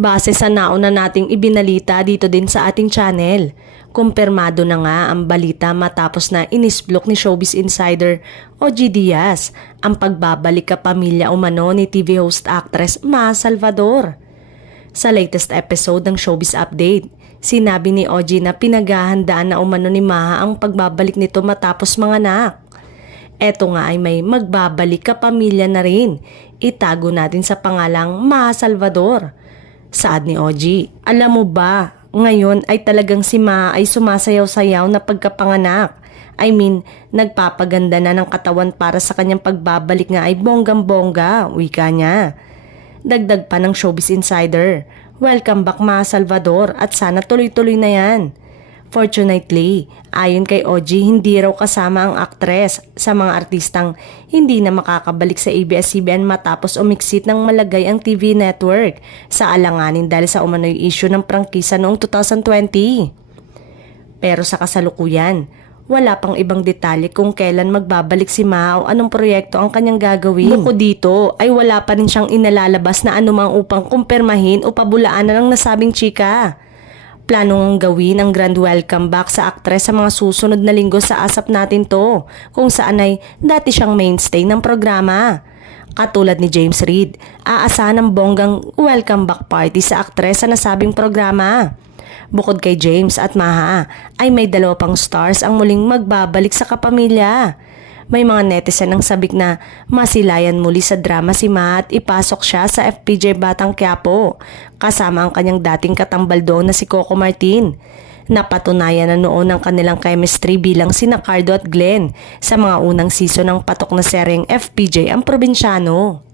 Base sa nauna nating ibinalita dito din sa ating channel, kumpirmado na nga ang balita matapos na inisblok ni Showbiz Insider OG Diaz ang pagbabalik kapamilya umano ni TV host actress Maha Salvador. Sa latest episode ng Showbiz Update, sinabi ni OG na pinaghahandaan na umano ni Maha ang pagbabalik nito matapos manganak. Eto nga ay may magbabalik kapamilya na rin, itago natin sa pangalang Maha Salvador. Saad ni OG, alam mo ba, ngayon ay talagang si Maha ay sumasayaw-sayaw na pagkapanganak. I mean, nagpapaganda na ng katawan para sa kanyang pagbabalik nga ay bonggang-bongga, wika niya. Dagdag pa ng Showbiz Insider, welcome back Maha Salvador at sana tuloy-tuloy na yan. Fortunately, ayon kay OG, hindi raw kasama ang aktres sa mga artistang hindi na makakabalik sa ABS-CBN matapos umiksit ng malagay ang TV network sa alanganin dahil sa umano'y issue ng prangkisa noong 2020. Pero sa kasalukuyan, wala pang ibang detalye kung kailan magbabalik si Maha o anong proyekto ang kanyang gagawin. Bukod dito ay wala pa rin siyang inalalabas na anumang upang kumpirmahin o pabulaan na ng nasabing chika. Plano ngang gawin ang grand welcome back sa aktres sa mga susunod na linggo sa Asap Natin To, kung saan ay dati siyang mainstay ng programa. Katulad ni James Reid, aasahan ng bonggang welcome back party sa aktres sa nasabing programa. Bukod kay James at Maha, ay may dalawa pang stars ang muling magbabalik sa kapamilya. May mga netizen ang sabik na masilayan muli sa drama si Maha at ipasok siya sa FPJ Batang Quiapo kasama ang kanyang dating katambal doon na si Coco Martin. Napatunayan na noon ang kanilang chemistry bilang sina Cardo at Glenn sa mga unang season ng patok na seryeng FPJ ang Probinsyano.